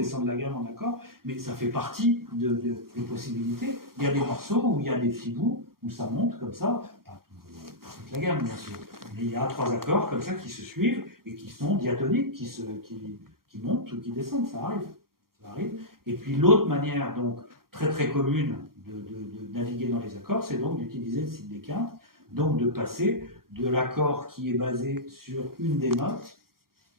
descendre la gamme en accord, mais ça fait partie des possibilités. Il y a des morceaux où il y a des petits bouts, où ça monte comme ça, pas toute la gamme bien sûr, mais il y a 3 accords comme ça qui se suivent et qui sont diatoniques, qui montent ou qui descendent, ça arrive. Et puis l'autre manière, donc très très commune de naviguer dans les accords, c'est donc d'utiliser le cycle des quintes, donc de passer de l'accord qui est basé sur une des notes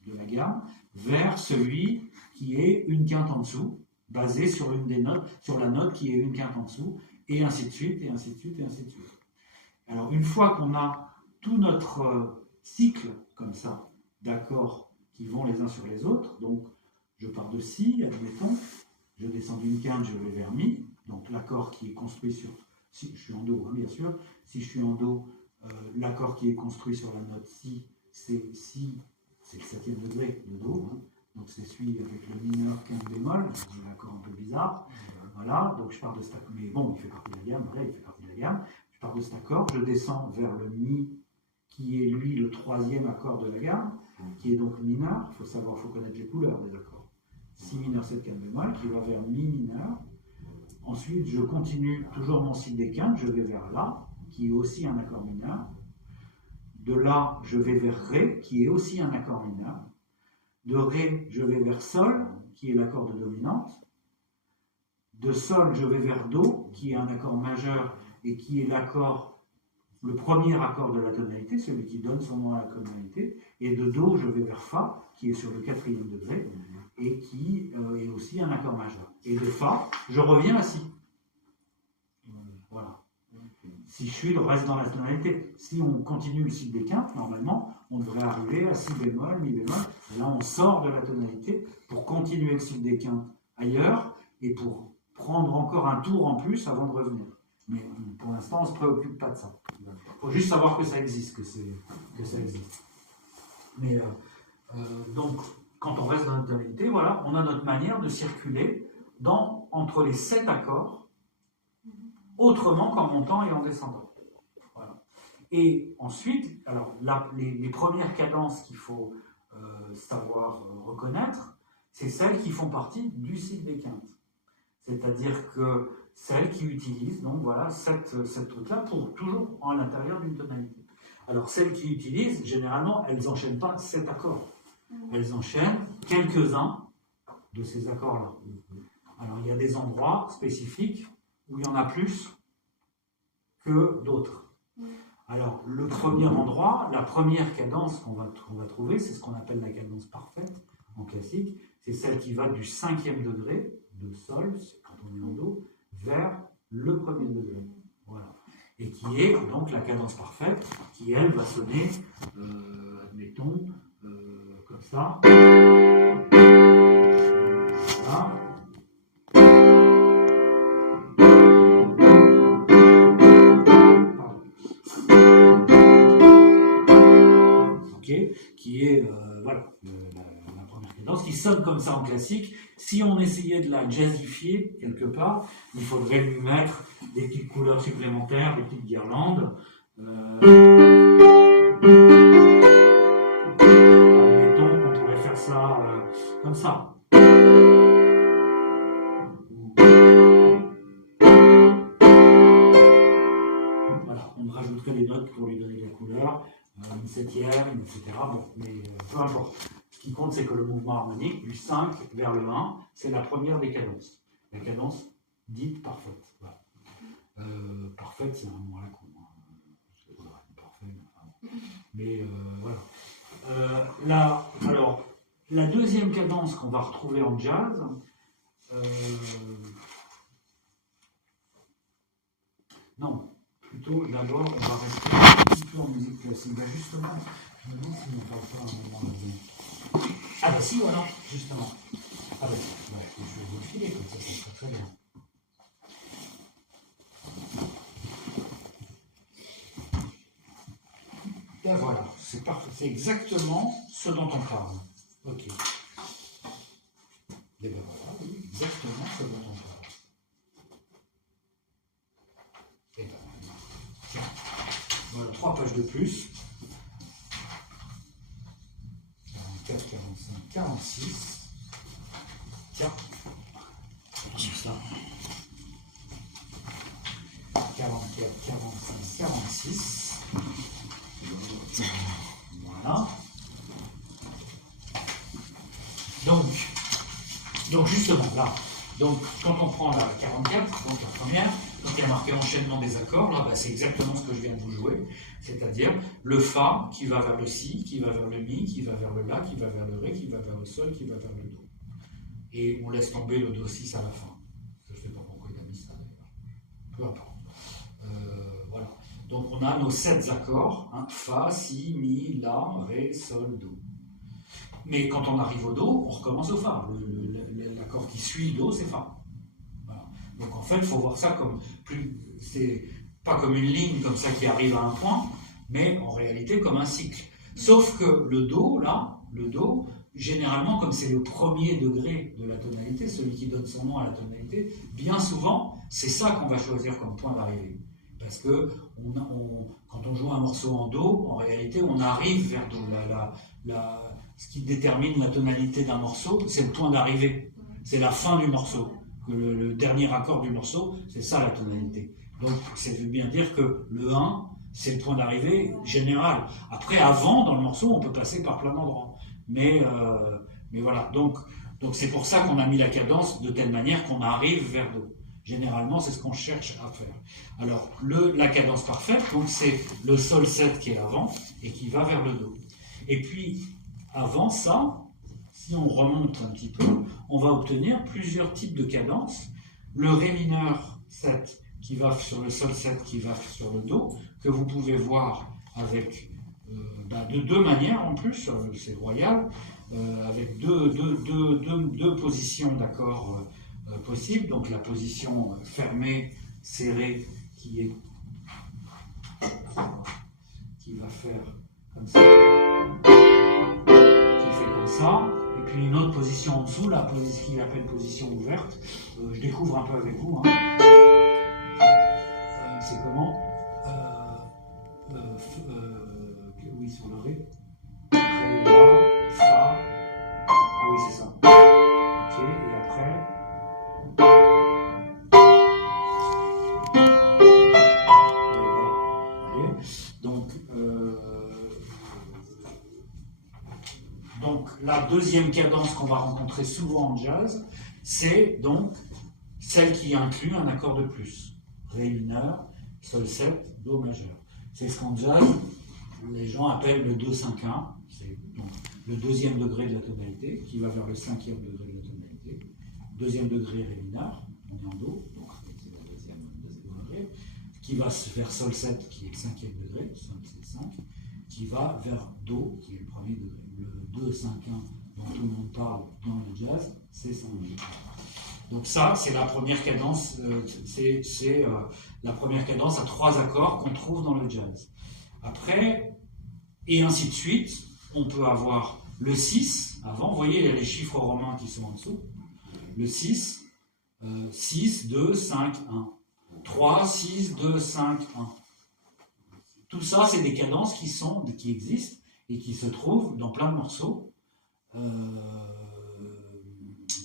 de la gamme vers celui qui est une quinte en dessous, basé sur une des notes, sur la note qui est une quinte en dessous, et ainsi de suite, et ainsi de suite, et ainsi de suite. Alors une fois qu'on a tout notre cycle comme ça d'accords qui vont les uns sur les autres, donc je pars de Si, admettons, je descends d'une quinte, je vais vers Mi, donc l'accord qui est construit sur, si je suis en Do, hein, bien sûr, si je suis en Do, l'accord qui est construit sur la note Si, c'est le 7e degré de Do, hein, donc c'est celui avec le mineur quinte bémol, c'est un accord un peu bizarre, voilà, donc je pars de cet accord, mais bon, il fait partie de la gamme, vrai, il fait partie de la gamme, je pars de cet accord, je descends vers le Mi, qui est lui le 3e accord de la gamme, qui est donc mineur, il faut connaître les couleurs des accords. Si mineur 7 quinte bémol, qui va vers Mi mineur. Ensuite, je continue toujours mon cycle des quintes, je vais vers La, qui est aussi un accord mineur. De La, je vais vers Ré, qui est aussi un accord mineur. De Ré, je vais vers Sol, qui est l'accord de dominante. De Sol, je vais vers Do, qui est un accord majeur et qui est le premier accord de la tonalité, celui qui donne son nom à la tonalité. Et de Do, je vais vers Fa, qui est sur le 4e degré, et qui est aussi un accord majeur. Et de Fa, je reviens à Si. Voilà. Si je reste dans la tonalité. Si on continue le cycle des quintes, normalement, on devrait arriver à Si bémol, Mi bémol. Et là, on sort de la tonalité pour continuer le cycle des quintes ailleurs et pour prendre encore un tour en plus avant de revenir. Mais pour l'instant, on ne se préoccupe pas de ça. Il faut juste savoir que ça existe, que ça existe. Mais donc, quand on reste dans la tonalité, voilà, on a notre manière de circuler entre les 7 accords, autrement qu'en montant et en descendant. Voilà. Et ensuite, alors les premières cadences qu'il faut savoir reconnaître, c'est celles qui font partie du cycle des quintes. C'est-à-dire que celles qui utilisent donc voilà cette truc-là pour toujours à l'intérieur d'une tonalité. Alors celles qui utilisent, généralement, elles n'enchaînent pas 7 accords. Elles enchaînent quelques-uns de ces accords-là. Alors il y a des endroits spécifiques où il y en a plus que d'autres. Alors le premier endroit, la première cadence qu'on va trouver, c'est ce qu'on appelle la cadence parfaite en classique. C'est celle qui va du 5e degré de Sol, quand on est en Do, vers le 1er degré. Voilà. Et qui est donc la cadence parfaite, qui elle va sonner, admettons, comme ça. Voilà. Okay. Qui est voilà, la première cadence, qui sonne comme ça en classique. Si on essayait de la jazzifier quelque part, il faudrait lui mettre des petites couleurs supplémentaires, des petites guirlandes. Admettons qu'on pourrait faire ça comme ça. Voilà, on rajouterait des notes pour lui donner de la couleur, une 7e, etc. Bon, mais peu importe. Ce qui compte, c'est que le mouvement harmonique, du 5 vers le 1, c'est la première des cadences. La cadence dite parfaite. Voilà. Parfaite, c'est un mot à la con. Parfait, mais voilà. Alors, la deuxième cadence qu'on va retrouver en jazz, non, plutôt d'abord, on va rester un petit peu en musique classique. Ben justement, je me demande si on ne parle pas à un moment donné. Ah bah si, voilà, justement. Ah bah ouais, je vais vous le filer, comme ça serait très bien. Et voilà, c'est parfait, c'est exactement ce dont on parle. Ok. Et bien voilà, oui, exactement ce dont on parle. Et bien tiens, voilà, 3 pages de plus. 44, 45, 46. Tiens. 44, 45, 46. Voilà. Donc justement, là, donc quand on prend la 44, donc la première, donc il y a marqué enchaînement des accords, là, bah, c'est exactement ce que je viens de vous jouer, c'est-à-dire le Fa qui va vers le Si, qui va vers le Mi, qui va vers le La, qui va vers le Ré, qui va vers le Sol, qui va vers le Do. Et on laisse tomber le Do 6 à la fin. Je ne sais pas pourquoi il a mis ça d'ailleurs. Peu importe. Voilà. Donc on a nos 7 accords, hein, Fa, Si, Mi, La, Ré, Sol, Do. Mais quand on arrive au Do, on recommence au Fa. L'accord qui suit Do, c'est Fa. Voilà. Donc en fait, il faut voir ça comme c'est pas comme une ligne comme ça qui arrive à un point, mais en réalité comme un cycle. Sauf que le Do, là, le Do, généralement, comme c'est le premier degré de la tonalité, celui qui donne son nom à la tonalité, bien souvent, c'est ça qu'on va choisir comme point d'arrivée. Parce que quand on joue un morceau en Do, en réalité, on arrive vers Do. Ce qui détermine la tonalité d'un morceau, c'est le point d'arrivée. C'est la fin du morceau. Le dernier accord du morceau, c'est ça la tonalité. Donc, ça veut bien dire que le 1, c'est le point d'arrivée général. Après, avant, dans le morceau, on peut passer par plein d'endroits. Mais voilà. Donc c'est pour ça qu'on a mis la cadence de telle manière qu'on arrive vers Do. Généralement, c'est ce qu'on cherche à faire. Alors, la cadence parfaite, donc c'est le Sol 7 qui est avant et qui va vers le Do. Et puis, avant ça, si on remonte un petit peu, on va obtenir plusieurs types de cadences. Le Ré mineur 7 qui va sur le Sol 7 qui va sur le Do, que vous pouvez voir avec de deux manières en plus, c'est royal, avec deux positions d'accords possibles. Donc la position fermée, serrée, qui va faire comme ça, qui fait comme ça, et puis une autre position en dessous, ce qu'il appelle position ouverte. Je découvre un peu avec vous. Hein. C'est comment oui, sur le Ré. Ré, La, Fa. Ah oui, c'est ça. Ok, et après. Voilà. Donc, la deuxième cadence qu'on va rencontrer souvent en jazz, c'est donc celle qui inclut un accord de plus. Ré mineur, Sol 7, Do majeur. C'est ce qu'en jazz, les gens appellent le 2-5-1, c'est donc le deuxième degré de la tonalité, qui va vers le cinquième degré de la tonalité. Deuxième degré, Ré mineur, on est en Do, donc c'est le deuxième degré, qui va vers Sol 7, qui est le cinquième degré, Sol c'est 5, qui va vers Do, qui est le premier degré. Le 2-5-1 dont tout le monde parle dans le jazz, c'est ça. Donc ça, c'est la première cadence, la première cadence à 3 accords qu'on trouve dans le jazz. Après, et ainsi de suite, on peut avoir le 6 avant. Vous voyez, il y a les chiffres romains qui sont en dessous. Le 6, 6, 2, 5, 1. 3, 6, 2, 5, 1. Tout ça, c'est des cadences qui existent et qui se trouvent dans plein de morceaux.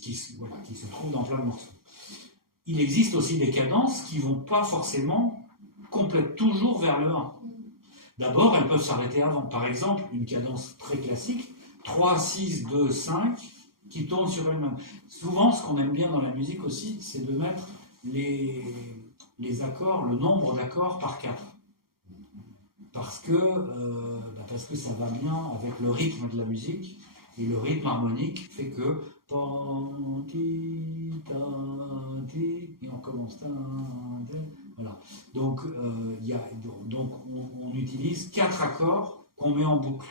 Qui se trouvent dans plein de morceaux. Il existe aussi des cadences qui ne vont pas forcément complètement toujours vers le 1. D'abord, elles peuvent s'arrêter avant. Par exemple, une cadence très classique, 3, 6, 2, 5, qui tourne sur elle-même. Souvent, ce qu'on aime bien dans la musique aussi, c'est de mettre les accords, le nombre d'accords par 4. Parce que ça va bien avec le rythme de la musique, et le rythme harmonique fait que et on commence. Voilà. Donc, on utilise 4 accords qu'on met en boucle.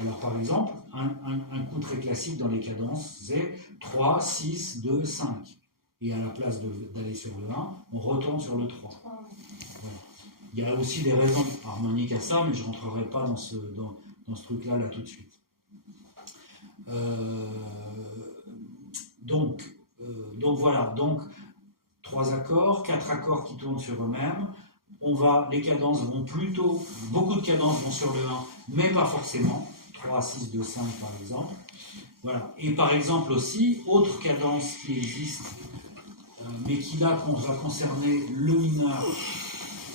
Alors, par exemple, un coup très classique dans les cadences, c'est 3, 6, 2, 5. Et à la place d'aller sur le 1, on retourne sur le 3. Voilà. Il y a aussi des raisons harmoniques à ça, mais je ne rentrerai pas dans ce truc-là tout de suite. Donc voilà, donc 3 accords, 4 accords qui tournent sur eux-mêmes. Les cadences vont plutôt, beaucoup de cadences vont sur le 1, mais pas forcément. 3, 6, 2, 5 par exemple. Voilà. Et par exemple aussi, autre cadence qui existe, mais qui là va concerner le mineur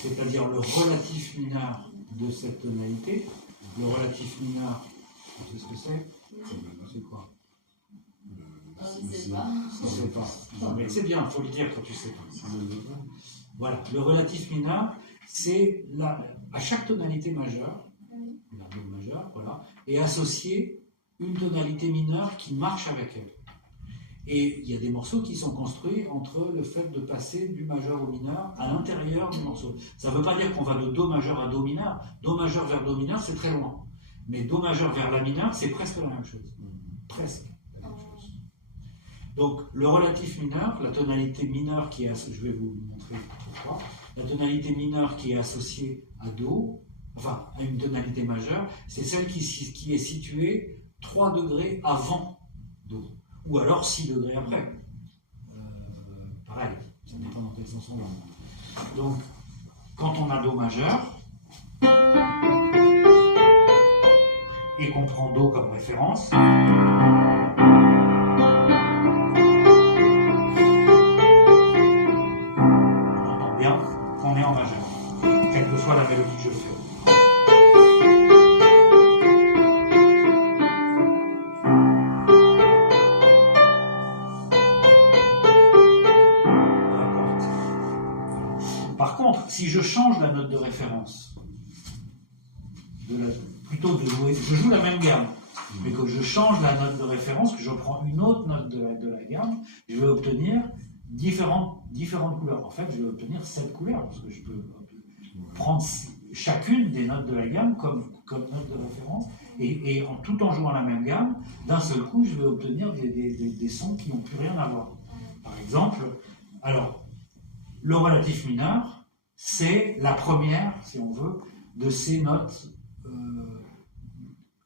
c'est-à-dire le relatif mineur de cette tonalité. Le relatif mineur, tu sais ce que c'est? C'est quoi? Je sais pas. Je sais pas. Non, mais c'est bien, il faut le dire quand tu sais pas. Voilà, le relatif mineur, c'est à chaque tonalité majeure, la Do majeure, voilà, est associée une tonalité mineure qui marche avec elle. Et il y a des morceaux qui sont construits entre le fait de passer du majeur au mineur à l'intérieur du morceau. Ça ne veut pas dire qu'on va de Do majeur à Do mineur. Do majeur vers Do mineur, c'est très loin. Mais Do majeur vers La mineur, c'est presque la même chose. Presque la même chose. Donc, le relatif mineur, la tonalité mineure qui est je vais vous montrer pourquoi. La tonalité mineure qui est associée à Do, enfin, à une tonalité majeure, c'est celle qui est située 3 degrés avant Do. Ou alors 6 degrés après. Pareil, ça dépend dans quel sens on va. Donc, quand on a Do majeur, et qu'on prend Do comme référence, on entend bien qu'on est en majeur, quelle que soit la mélodie que je fais. Par contre, si je change la note de référence, plutôt de jouer, je joue la même gamme, mais que je change la note de référence, que je prends une autre note de la gamme, je vais obtenir différentes couleurs. En fait, je vais obtenir 7 couleurs, parce que je peux prendre chacune des notes de la gamme comme note de référence, et tout en jouant la même gamme, d'un seul coup, je vais obtenir des sons qui n'ont plus rien à voir. Par exemple, alors, le relatif mineur, c'est la première, si on veut, de ces notes,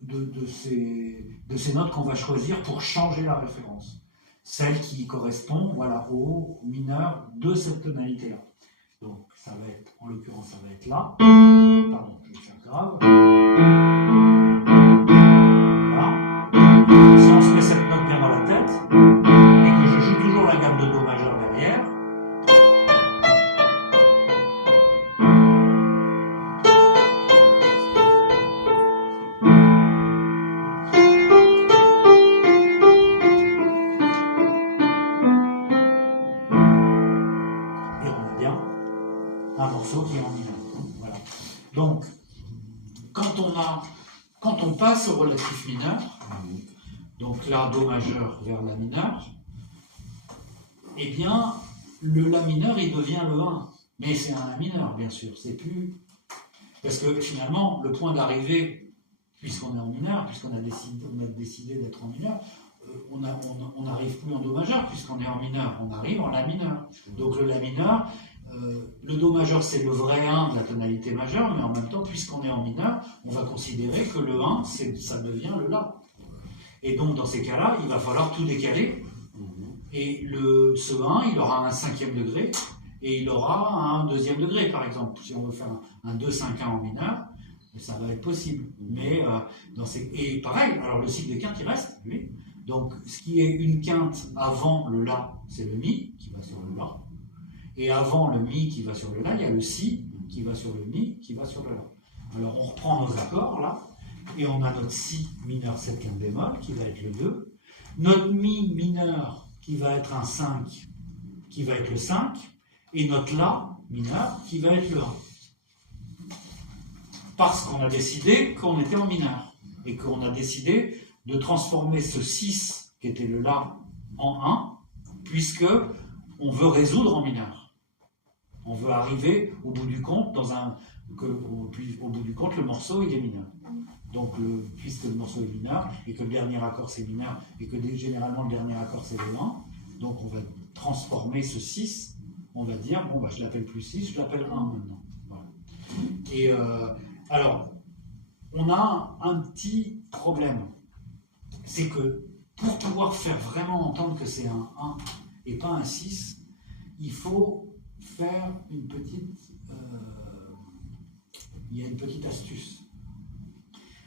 de ces notes qu'on va choisir pour changer la référence. Celle qui correspond, voilà, au mineur de cette tonalité-là. Donc, ça va être, en l'occurrence, ça va être là. Pardon, je vais faire grave. Là. Si on se met cette note bien dans la tête, et que je joue toujours la gamme de Do majeur derrière, un morceau qui est en mineur. Voilà. Donc, quand on passe au relatif mineur, donc là, Do majeur vers La mineur, eh bien, le La mineur, il devient le 1. Mais c'est un La mineur, bien sûr. C'est plus... Parce que finalement, le point d'arrivée, puisqu'on est en mineur, puisqu'on a décidé d'être en mineur, on n'arrive plus en Do majeur, puisqu'on est en mineur. On arrive en La mineur. Donc le La mineur... le Do majeur, c'est le vrai 1 de la tonalité majeure, mais en même temps, puisqu'on est en mineur, on va considérer que le 1, ça devient le La. Et donc, dans ces cas-là, il va falloir tout décaler. Et ce 1, il aura un 5e degré, et il aura un 2e degré, par exemple. Si on veut faire un 2-5-1 en mineur, ça va être possible. Mais, et pareil, alors le cycle des quintes, il reste, lui. Donc, ce qui est une quinte avant le La, c'est le Mi, qui va sur le La. Et avant le Mi qui va sur le La, il y a le Si qui va sur le Mi, qui va sur le La. Alors on reprend nos accords là, et on a notre Si mineur 7 quinte bémol qui va être le 2, notre Mi mineur qui va être un 5, qui va être le 5, et notre La mineur qui va être le 1. Parce qu'on a décidé qu'on était en mineur, et qu'on a décidé de transformer ce 6 qui était le La en 1, puisque on veut résoudre en mineur. On veut arriver au bout du compte au bout du compte, le morceau il est mineur. Donc, puisque le morceau est mineur, et que le dernier accord c'est mineur, et que généralement le dernier accord c'est le 1, donc on va transformer ce 6, on va dire, bon, bah, je l'appelle plus 6, je l'appelle 1 maintenant. Voilà. Et alors, on a un petit problème. C'est que pour pouvoir faire vraiment entendre que c'est un 1 et pas un 6, il faut faire une petite... il y a une petite astuce.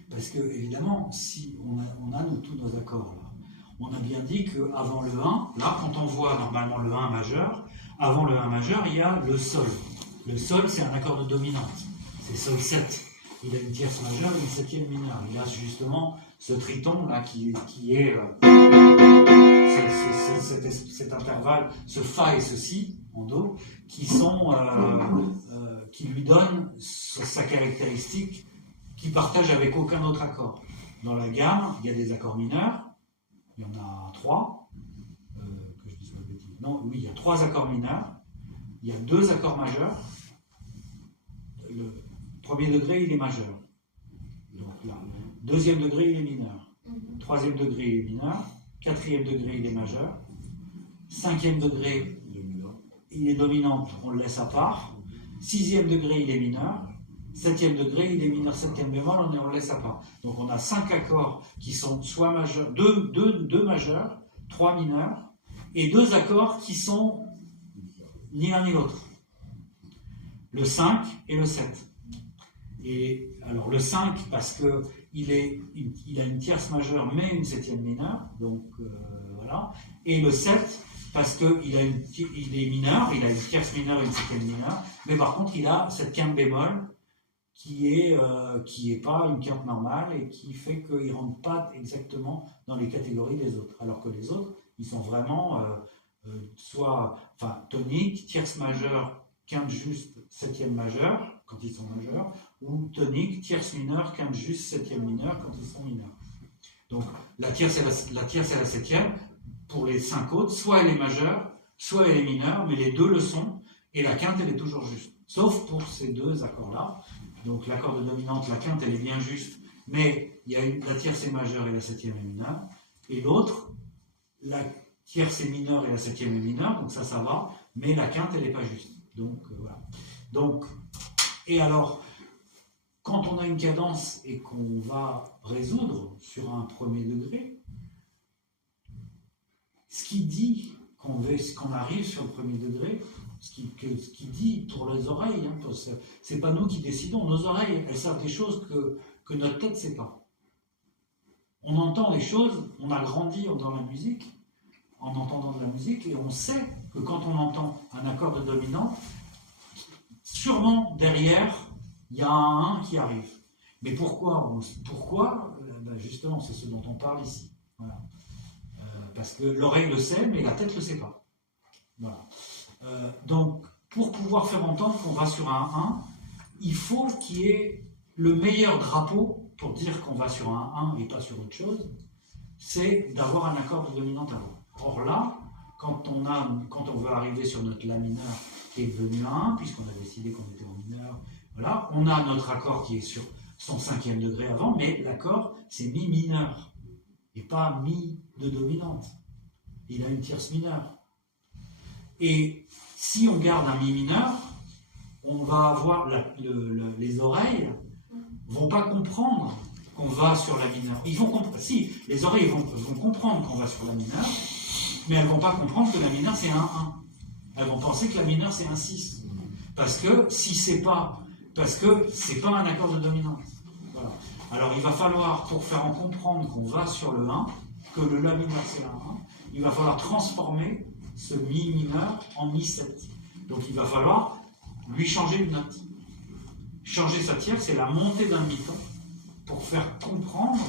Parce que, évidemment, si on a tous nos accords là, on a bien dit qu'avant le 1, là, quand on voit normalement le 1 majeur, avant le 1 majeur, il y a le Sol. Le sol, c'est un accord de dominante. C'est sol 7. Il a une tierce majeure et une septième mineure. Il a justement ce triton là qui est cet intervalle, ce fa et ce si en do, qui lui donnent sa caractéristique qu'il partage avec aucun autre accord. Dans la gamme, il y a des accords mineurs. Il y en a 3. Que je dise pas de bêtises. Non, oui, il y a 3 accords mineurs. Il y a 2 accords majeurs. Le premier degré, il est majeur. Donc là, deuxième degré, il est mineur. Troisième degré, il est mineur. Quatrième degré, il est majeur. Cinquième degré, il est dominant, on le laisse à part. Sixième degré, il est mineur. Septième degré, il est mineur septième bémol, on le laisse à part. Donc on a 5 accords qui sont soit majeurs, 2 majeurs, 3 mineurs, et 2 accords qui sont ni l'un ni l'autre. Le 5 et le 7. Et alors le 5 parce que il a une tierce majeure mais une septième mineure, donc voilà. Et le 7 parce qu'il est mineur, il a une tierce mineure et une septième mineure, mais par contre il a cette quinte bémol qui est pas une quinte normale et qui fait qu'il ne rentre pas exactement dans les catégories des autres, alors que les autres ils sont vraiment tonique, tierce majeure, quinte juste, septième majeure quand ils sont majeurs, ou tonique, tierce mineure, quinte juste, septième mineure quand ils sont mineurs. Donc la tierce et la septième, pour les 5 autres, soit elle est majeure, soit elle est mineure, mais les deux le sont, et la quinte elle est toujours juste. Sauf pour ces 2 accords-là. Donc l'accord de dominante, la quinte elle est bien juste, mais il y a la tierce est majeure et la septième est mineure, et l'autre, la tierce est mineure et la septième est mineure, donc ça va, mais la quinte elle n'est pas juste. Donc voilà. Donc, et alors, quand on a une cadence et qu'on va résoudre sur un premier degré, ce qui dit qu'on arrive sur le premier degré, ce qui dit pour les oreilles, hein, c'est pas nous qui décidons, nos oreilles, elles savent des choses que notre tête ne sait pas. On entend les choses, on a grandi dans la musique, en entendant de la musique, et on sait que quand on entend un accord de dominante, sûrement derrière, il y a un 1 qui arrive. Mais pourquoi justement, c'est ce dont on parle ici. Voilà. Parce que l'oreille le sait, mais la tête ne le sait pas. Voilà. Donc, pour pouvoir faire entendre qu'on va sur un 1, il faut qu'il y ait le meilleur drapeau pour dire qu'on va sur un 1 et pas sur autre chose, c'est d'avoir un accord de dominante avant. Or là, quand on veut arriver sur notre La mineur qui est devenu 1, puisqu'on a décidé qu'on était en mineur, voilà, on a notre accord qui est sur son 5e degré avant, mais l'accord c'est Mi mineur, et pas Mi de dominante. Il a une tierce mineure. Et si on garde un Mi mineur, on va avoir les oreilles vont pas comprendre qu'on va sur la mineure. Ils vont comprendre. Si, les oreilles vont comprendre qu'on va sur la mineure, mais elles vont pas comprendre que la mineure c'est un 1. Elles vont penser que la mineure c'est un 6. Parce que c'est pas un accord de dominante. Voilà. Alors il va falloir, pour faire en comprendre qu'on va sur le 1, que le La mineur c'est un 1, il va falloir transformer ce Mi mineur en Mi 7. Donc il va falloir lui changer une note. Changer sa tierce, c'est la montée d'un mi-ton pour faire comprendre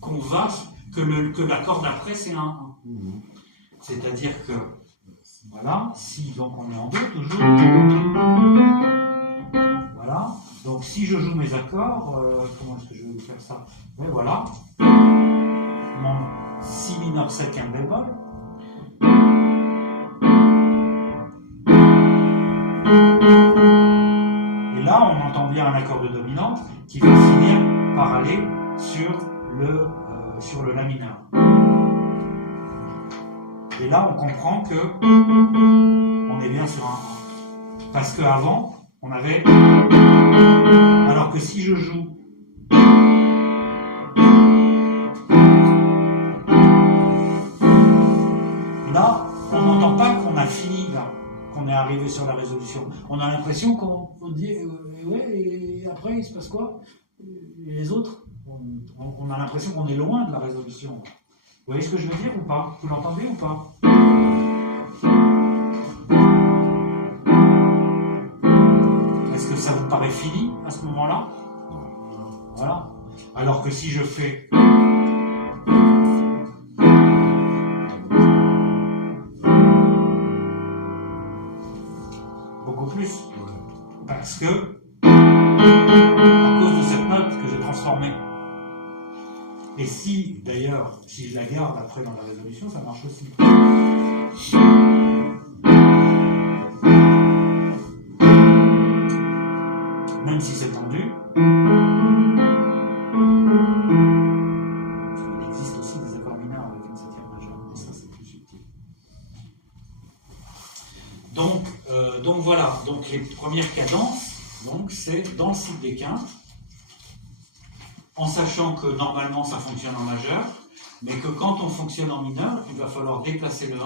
qu'on va, que l'accord d'après c'est un 1. C'est-à-dire que, voilà, si donc on est en Do toujours, voilà, donc si je joue mes accords, comment est-ce que je vais faire ça? Mais voilà, mon Si mineur 7e bémol, et là on entend bien un accord de dominante qui va finir par aller sur le La mineur. Et là, on comprend que on est bien sur un 1. Parce qu'avant, on avait... Alors que si je joue... Là, on n'entend pas qu'on a fini, là, qu'on est arrivé sur la résolution. On a l'impression qu'on dit... ouais, et après, il se passe quoi? Et les autres, on a l'impression qu'on est loin de la résolution. Vous voyez ce que je veux dire ou pas? Vous l'entendez ou pas? ça vous paraît fini à ce moment-là? Voilà. Alors que si je fais... beaucoup plus. Parce que, à cause de cette note que j'ai transformée. Et si, d'ailleurs, si je la garde après dans la résolution, ça marche aussi. Même si c'est tendu. Il existe aussi des accords mineurs avec une septième majeure, mais ça c'est plus subtil. Donc voilà, donc les premières cadences, donc c'est dans le cycle des quintes, en sachant que normalement ça fonctionne en majeur, mais que quand on fonctionne en mineur, il va falloir déplacer le 1,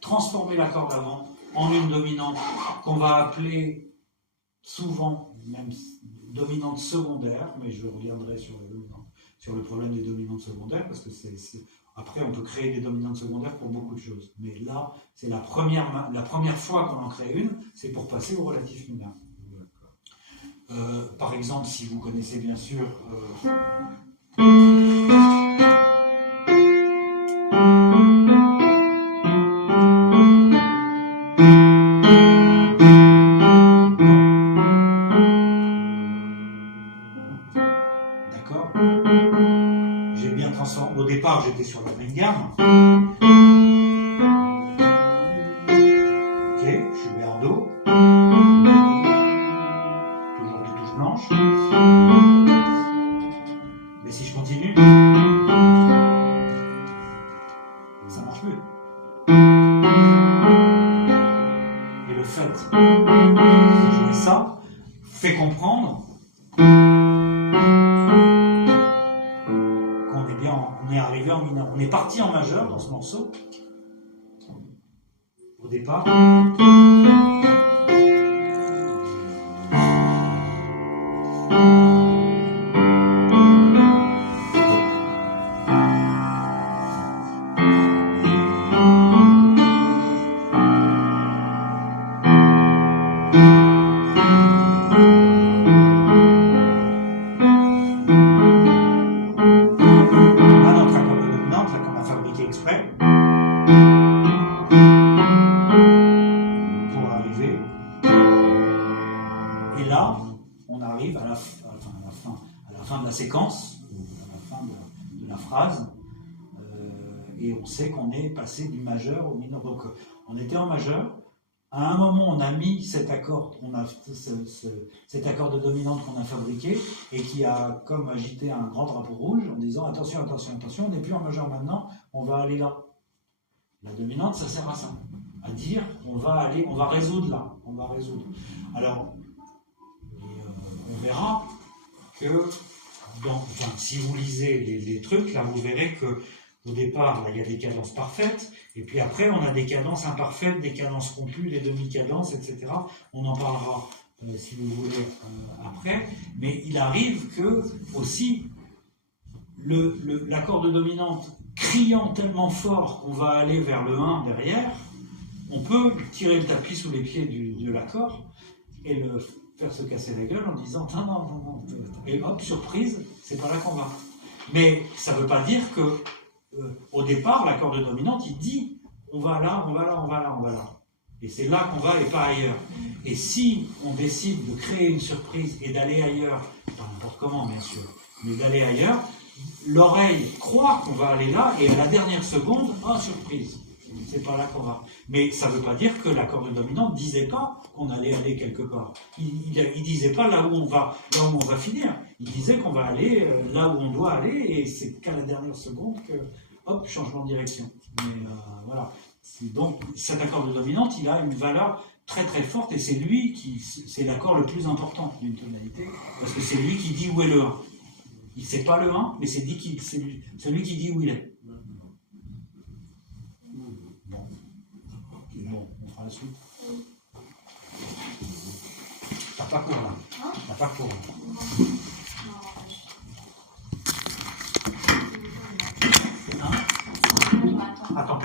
transformer l'accord d'avant en une dominante qu'on va appeler souvent même dominante secondaire, mais je reviendrai sur le problème des dominantes secondaires, parce que après on peut créer des dominantes secondaires pour beaucoup de choses. Mais là, c'est la première fois qu'on en crée une, c'est pour passer au relatif mineur. Par exemple, si vous connaissez bien sûr... D'accord? J'ai bien transformé. Au départ, j'étais sur la même gamme. Ok, je mets en Do. Toujours des touches blanches. Mais si je continue, ça marche plus. Et le fait de jouer ça fait comprendre qu'on est arrivé en mineur. On est parti en majeur dans ce morceau. Au départ. Et là, on arrive à la fin de la séquence, à la fin de la phrase, et on sait qu'on est passé du majeur au mineur. Donc, on était en majeur. À un moment, on a mis cet accord, cet accord de dominante qu'on a fabriqué et qui a comme agité un grand drapeau rouge en disant attention, attention, attention, on n'est plus en majeur maintenant, on va aller là. La dominante, ça sert à ça, à dire on va résoudre là, on va résoudre. Alors, on verra que, si vous lisez les trucs, là vous verrez que au départ, là, il y a des cadences parfaites, et puis après, on a des cadences imparfaites, des cadences rompues, des demi-cadences, etc. On en parlera, si vous voulez, après. Mais il arrive que, aussi, l'accord de dominante criant tellement fort qu'on va aller vers le 1 derrière, on peut tirer le tapis sous les pieds de l'accord et le faire se casser la gueule en disant « non, et hop, surprise, c'est pas là qu'on va ». Mais ça ne veut pas dire que au départ, l'accord de dominante, il dit on va là, on va là, on va là, on va là. Et c'est là qu'on va et pas ailleurs. Et si on décide de créer une surprise et d'aller ailleurs, pas n'importe comment bien sûr, mais d'aller ailleurs, l'oreille croit qu'on va aller là et à la dernière seconde, oh surprise, c'est pas là qu'on va. Mais ça ne veut pas dire que l'accord de dominante ne disait pas qu'on allait aller quelque part. Il disait pas là où on va finir. Il disait qu'on va aller là où on doit aller et c'est qu'à la dernière seconde que, hop, changement de direction. Mais voilà. Donc cet accord de dominante, il a une valeur très très forte et c'est l'accord le plus important d'une tonalité parce que c'est lui qui dit où est le 1. Il sait pas le 1, mais c'est celui qui dit où il est. Bon, on fera la suite. T'as pas cours là. T'as pas cours là. Hein? Attends.